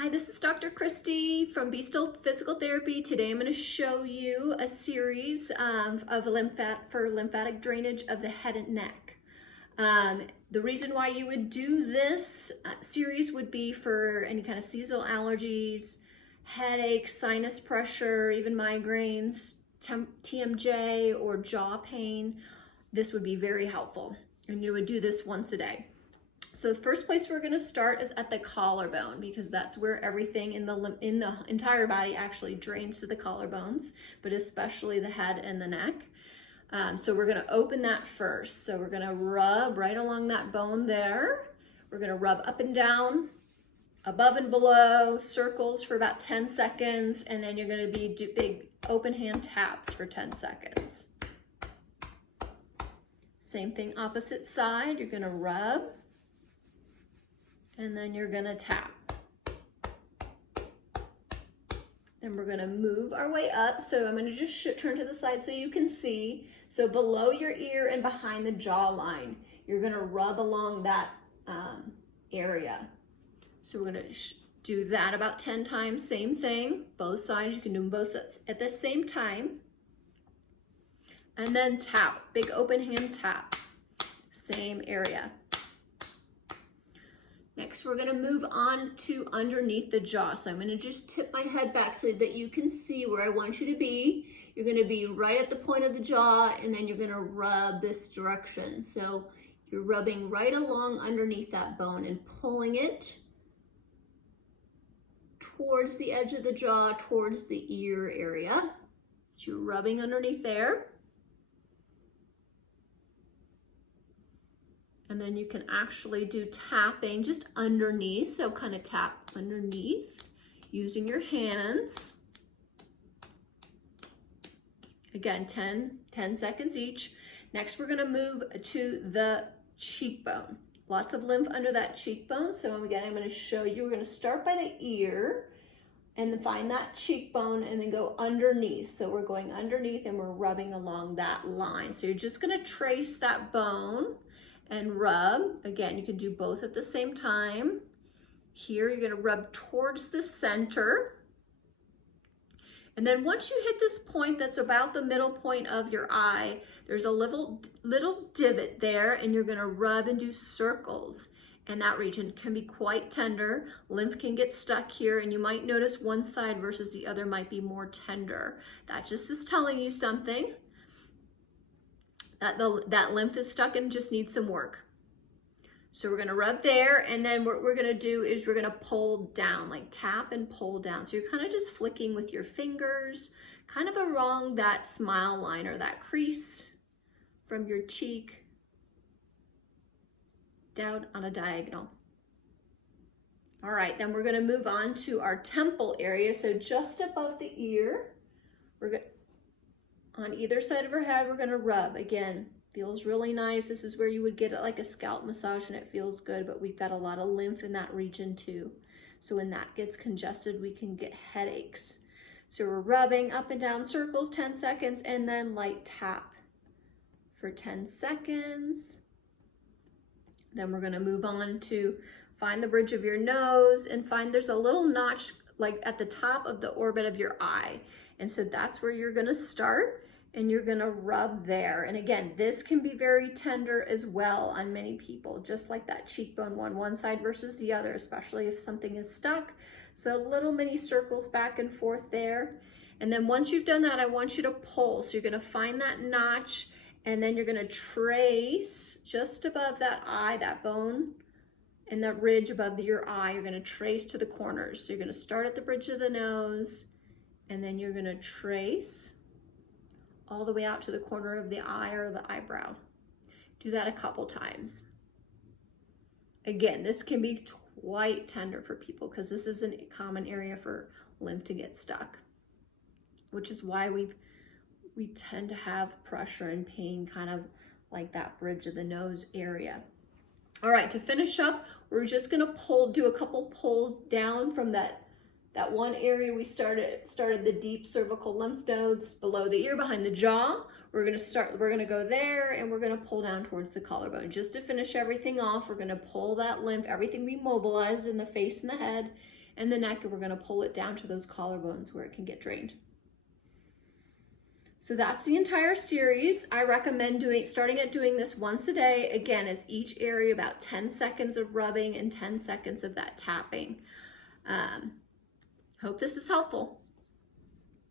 Hi, this is Dr. Christy from Be Still Physical Therapy. Today I'm going to show you a series of lymphatic drainage of the head and neck. The reason why you would do this series would be for any kind of seasonal allergies, headaches, sinus pressure, even migraines, TMJ, or jaw pain. This would be very helpful, and you would do this once a day. So the first place we're going to start is at the collarbone, because that's where everything in the entire body actually drains to the collarbones, but especially the head and the neck. So we're going to open that first. So we're going to rub right along that bone there. We're going to rub up and down, above and below, circles for about 10 seconds, and then you're going to do big open hand taps for 10 seconds. Same thing, opposite side. You're going to rub, and then you're gonna tap. Then we're gonna move our way up. So I'm gonna just turn to the side so you can see. So below your ear and behind the jawline, you're gonna rub along that area. So we're gonna do that about 10 times, same thing, both sides. You can do them both at the same time. And then tap, big open hand tap, same area. Next, we're gonna move on to underneath the jaw. So I'm gonna just tip my head back so that you can see where I want you to be. You're gonna be right at the point of the jaw, and then you're gonna rub this direction. So you're rubbing right along underneath that bone and pulling it towards the edge of the jaw, towards the ear area. So you're rubbing underneath there. And then you can actually do tapping just underneath. So kind of tap underneath using your hands. Again, 10 seconds each. Next, we're gonna move to the cheekbone. Lots of lymph under that cheekbone. So again, I'm gonna show you, we're gonna start by the ear and then find that cheekbone and then go underneath. So we're going underneath and we're rubbing along that line. So you're just gonna trace that bone and rub. Again, you can do both at the same time. Here, you're gonna rub towards the center. And then once you hit this point that's about the middle point of your eye, there's a little divot there, and you're gonna rub and do circles. And that region can be quite tender. Lymph can get stuck here, and you might notice one side versus the other might be more tender. That just is telling you something. That lymph is stuck and just needs some work. So we're gonna rub there, and then what we're gonna do is we're gonna pull down, like tap and pull down. So you're kind of just flicking with your fingers, kind of along that smile line or that crease from your cheek down on a diagonal. All right, then we're gonna move on to our temple area. So just above the ear, we're gonna, on either side of her head, we're gonna rub. Again, feels really nice. This is where you would get like a scalp massage and it feels good, but we've got a lot of lymph in that region too. So when that gets congested, we can get headaches. So we're rubbing up and down circles, 10 seconds, and then light tap for 10 seconds. Then we're gonna move on to find the bridge of your nose and find there's a little notch like at the top of the orbit of your eye. And so that's where you're gonna start, and you're gonna rub there. And again, this can be very tender as well on many people, just like that cheekbone one side versus the other, especially if something is stuck. So little mini circles back and forth there. And then once you've done that, I want you to pull. So you're gonna find that notch, and then you're gonna trace just above that eye, that bone, and that ridge above your eye, you're gonna trace to the corners. So you're gonna start at the bridge of the nose, and then you're gonna trace all the way out to the corner of the eye or the eyebrow. Do that a couple times. Again, this can be quite tender for people because this is a common area for lymph to get stuck, which is why we tend to have pressure and pain kind of like that bridge of the nose area. All right, to finish up, we're just gonna do a couple pulls down from that one area we started the deep cervical lymph nodes below the ear, behind the jaw. We're gonna go there, and we're gonna pull down towards the collarbone. Just to finish everything off, we're gonna pull that lymph, everything we mobilized in the face and the head, and the neck, and we're going to pull it down to those collarbones where it can get drained. So that's the entire series. I recommend starting doing this once a day. Again, it's each area about 10 seconds of rubbing and 10 seconds of that tapping. Hope this is helpful.